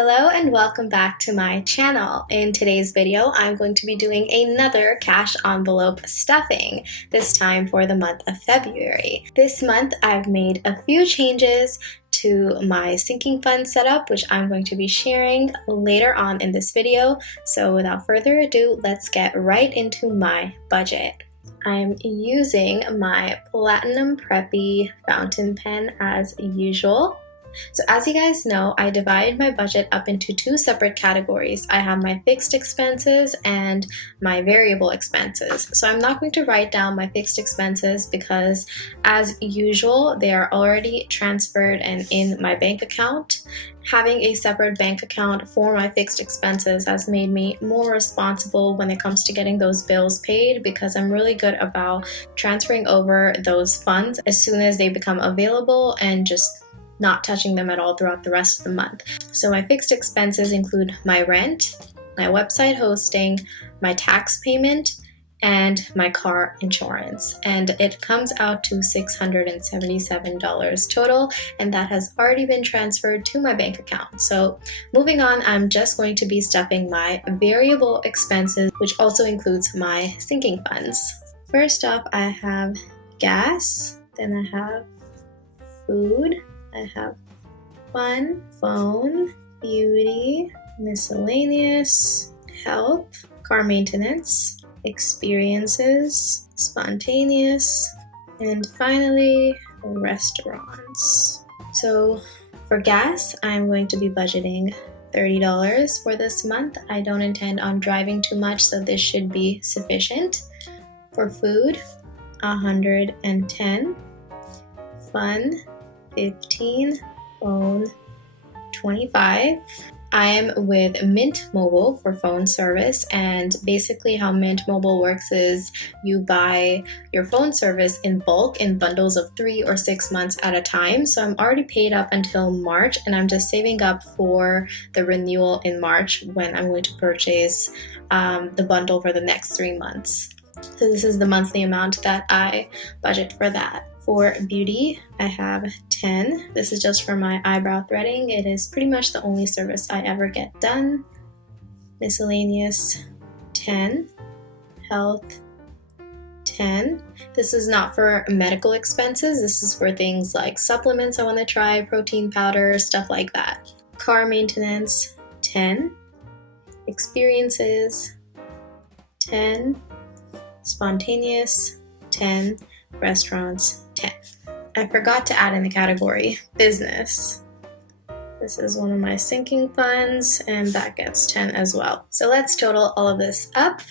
Hello and welcome back to my channel. In today's video, I'm going to be doing another cash envelope stuffing, this time for the month of February. This month, I've made a few changes to my sinking fund setup, which I'm going to be sharing later on in this video. So without further ado, let's get right into my budget. I'm using my Platinum Preppy fountain pen as usual. So as you guys know, I divided my budget up into two separate categories. I have my fixed expenses and my variable expenses. So I'm not going to write down my fixed expenses because as usual, they are already transferred and in my bank account. Having a separate bank account for my fixed expenses has made me more responsible when it comes to getting those bills paid because I'm really good about transferring over those funds as soon as they become available and just not touching them at all throughout the rest of the month. So my fixed expenses include my rent, my website hosting, my tax payment, and my car insurance. And it comes out to $677 total, and that has already been transferred to my bank account. So moving on, I'm just going to be stuffing my variable expenses, which also includes my sinking funds. First off, I have gas, then I have food, I have fun, phone, beauty, miscellaneous, health, car maintenance, experiences, spontaneous, and finally, restaurants. So for gas, I'm going to be budgeting $30 for this month. I don't intend on driving too much, so this should be sufficient. For food, $110, fun, $15, phone, $25. I am with Mint Mobile for phone service, and basically how Mint Mobile works is you buy your phone service in bulk in bundles of 3 or 6 months at a time. So I'm already paid up until March, and I'm just saving up for the renewal in March when I'm going to purchase the bundle for the next 3 months. So this is the monthly amount that I budget for that. For beauty, I have 10. This is just for my eyebrow threading. It is pretty much the only service I ever get done. Miscellaneous, 10. Health, 10. This is not for medical expenses. This is for things like supplements I want to try, protein powder, stuff like that. Car maintenance, 10. Experiences, 10. Spontaneous, 10. Restaurants, 10. I forgot to add in the category business. This is one of my sinking funds, and that gets 10 as well. So let's total all of this up.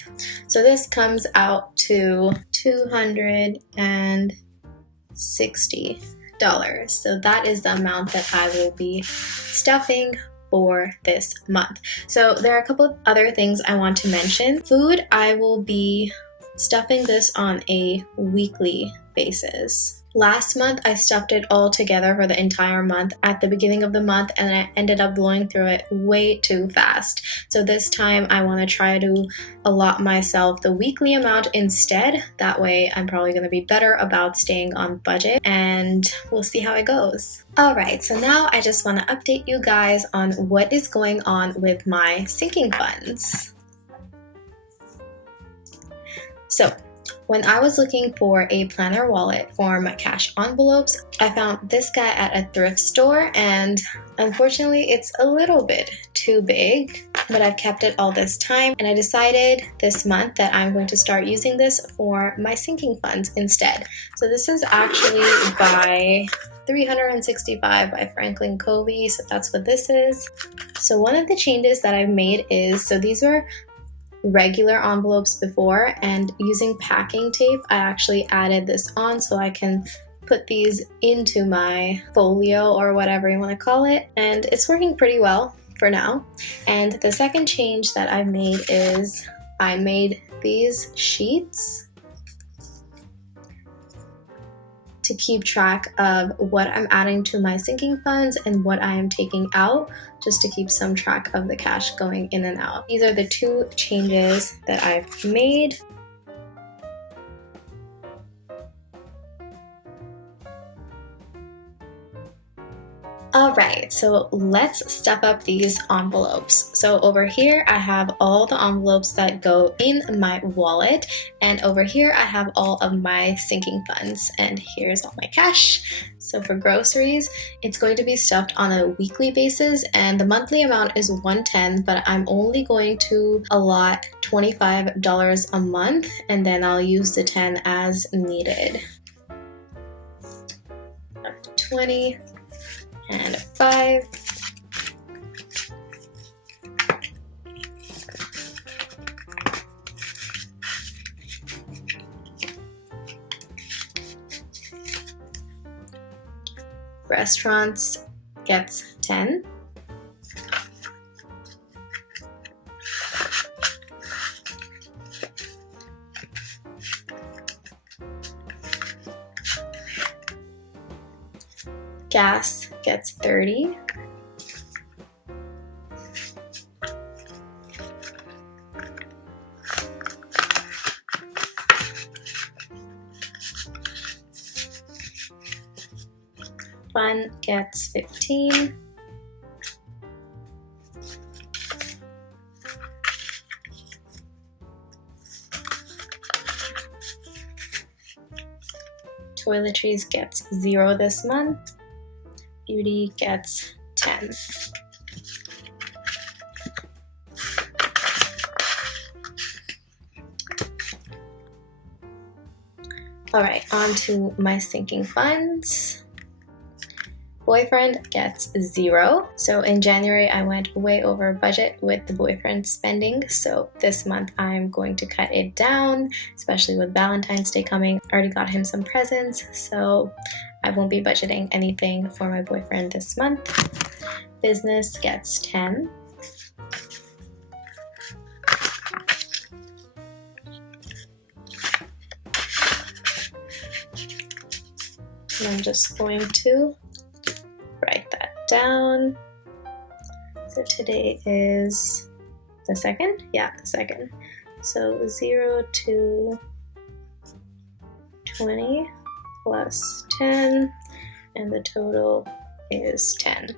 So this comes out to $260. So that is the amount that I will be stuffing for this month. So there are a couple of other things I want to mention. Food, I will be stuffing this on a weekly basis. Last month, I stuffed it all together for the entire month at the beginning of the month, and I ended up blowing through it way too fast. So this time, I want to try to allot myself the weekly amount instead. That way, I'm probably going to be better about staying on budget, and we'll see how it goes. Alright, so now I just want to update you guys on what is going on with my sinking funds. So, when I was looking for a planner wallet for my cash envelopes, I found this guy at a thrift store, and unfortunately it's a little bit too big, but I've kept it all this time, and I decided this month that I'm going to start using this for my sinking funds instead. So this is actually by 365 by Franklin Covey, so that's what this is. So one of the changes that I've made is, so these were regular envelopes before, and using packing tape I actually added this on so I can put these into my folio or whatever you want to call it, and it's working pretty well for now. And the second change that I made is I made these sheets to keep track of what I'm adding to my sinking funds and what I am taking out, just to keep some track of the cash going in and out. These are the two changes that I've made. Alright, so let's stuff up these envelopes. So over here I have all the envelopes that go in my wallet, and over here I have all of my sinking funds, and here's all my cash. So for groceries, it's going to be stuffed on a weekly basis, and the monthly amount is $110, but I'm only going to allot $25 a month, and then I'll use the 10 as needed. 20 and 5. Restaurants gets 10. Gas gets 30. Fun gets 15. Toiletries gets 0 this month. Beauty gets 10. Alright, on to my sinking funds. Boyfriend gets 0. So in January I went way over budget with the boyfriend spending, so this month I'm going to cut it down, especially with Valentine's Day coming. I already got him some presents, so I won't be budgeting anything for my boyfriend this month. Business gets 10. And I'm just going to write that down. So today is the 2nd? Yeah, the 2nd. So 0 to 20 plus 10, and the total is 10.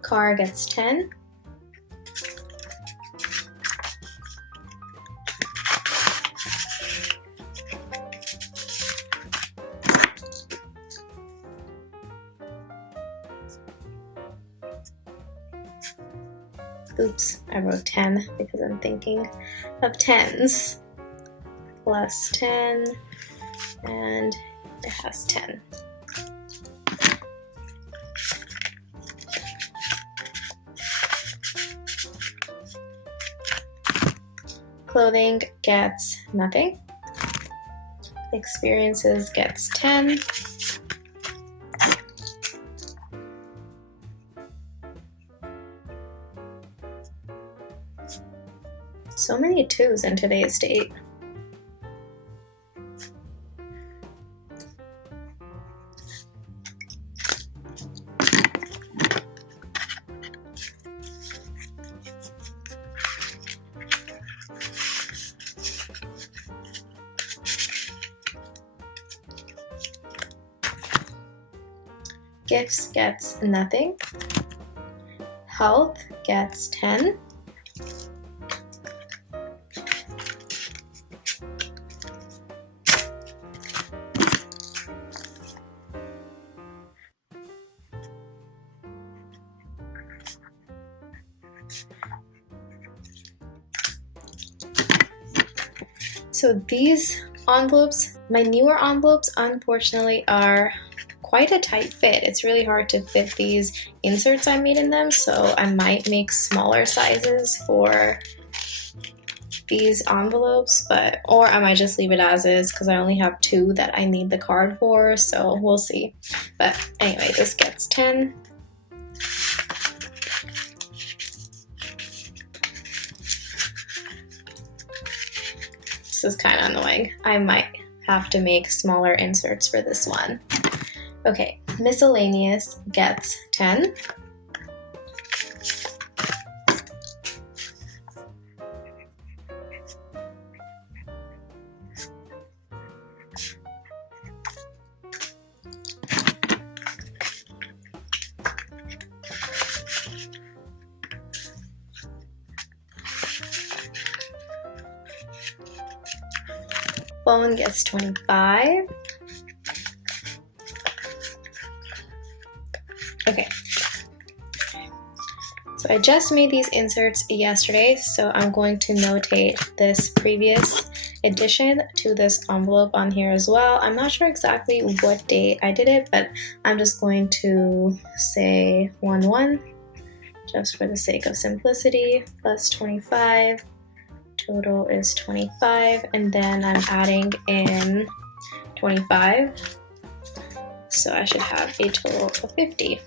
Car gets 10. Oops, I wrote 10 because I'm thinking of 10s. Plus 10, and it has 10. Clothing gets nothing. Experiences gets 10. So many 2s in today's date. Gifts gets nothing. Health gets 10. So these envelopes, my newer envelopes, unfortunately are quite a tight fit. It's really hard to fit these inserts I made in them, so I might make smaller sizes for these envelopes, or I might just leave it as is because I only have 2 that I need the card for, so we'll see. But anyway, this gets 10. This is kind of annoying. I might have to make smaller inserts for this one. Okay, miscellaneous gets 10. phone gets 25. Okay. So I just made these inserts yesterday, so I'm going to notate this previous addition to this envelope on here as well. I'm not sure exactly what date I did it, but I'm just going to say 1/1 just for the sake of simplicity, plus 25. Total is 25, and then I'm adding in 25, so I should have a total of 50.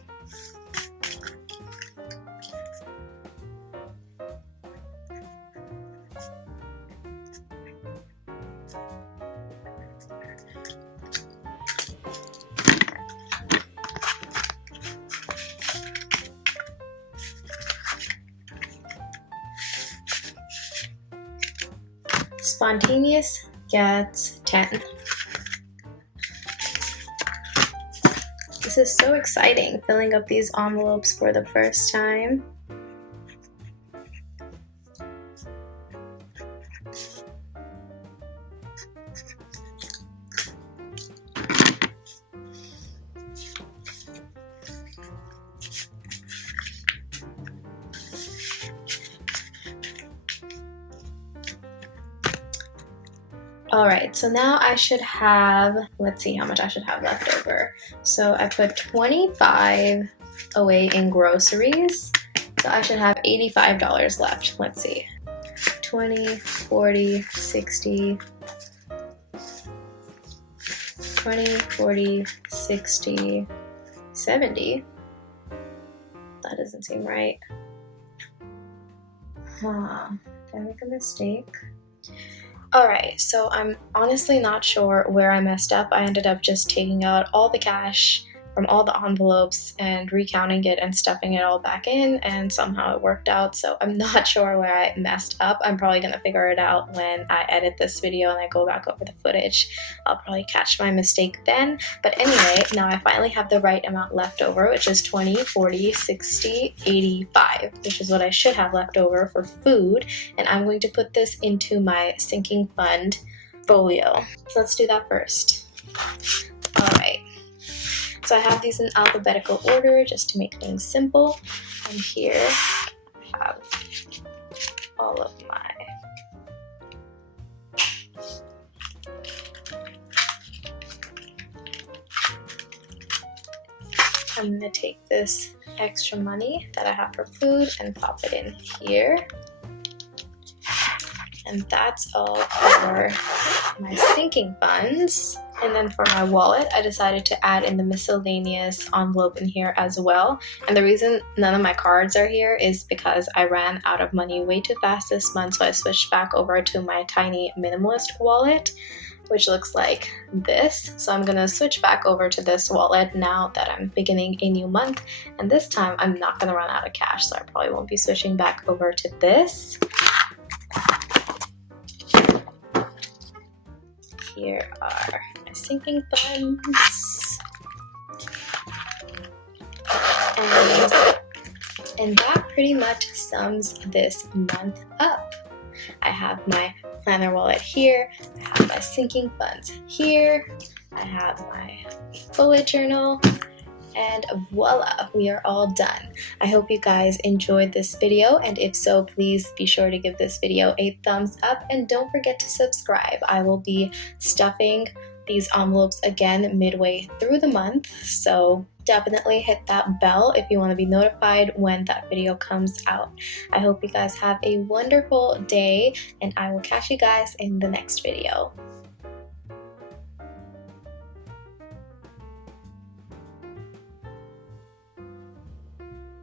Spontaneous gets 10. This is so exciting, filling up these envelopes for the first time. Alright, so now I should have, let's see how much I should have left over. So I put 25 away in groceries, so I should have $85 left. Let's see. 20, 40, 60, 20, 40, 60, 70. That doesn't seem right. Did I make a mistake? Alright, so I'm honestly not sure where I messed up. I ended up just taking out all the cash from all the envelopes and recounting it and stuffing it all back in, and somehow it worked out. So I'm not sure where I messed up. I'm probably going to figure it out when I edit this video and I go back over the footage. I'll probably catch my mistake then. But anyway, now I finally have the right amount left over, which is 20, 40, 60, 85, which is what I should have left over for food. And I'm going to put this into my sinking fund folio. So let's do that first. Alright. So I have these in alphabetical order just to make things simple. And here I have all of my I'm going to take this extra money that I have for food and pop it in here. And that's all for my sinking funds. And then for my wallet, I decided to add in the miscellaneous envelope in here as well. And the reason none of my cards are here is because I ran out of money way too fast this month, so I switched back over to my tiny minimalist wallet, which looks like this. So I'm gonna switch back over to this wallet now that I'm beginning a new month. And this time I'm not gonna run out of cash, so I probably won't be switching back over to this. Here are my sinking funds. And that pretty much sums this month up. I have my planner wallet here, I have my sinking funds here, I have my bullet journal, and voila, we are all done. I hope you guys enjoyed this video, and if so, please be sure to give this video a thumbs up and don't forget to subscribe. I will be stuffing these envelopes again midway through the month, so definitely hit that bell if you want to be notified when that video comes out. I hope you guys have a wonderful day, and I will catch you guys in the next video.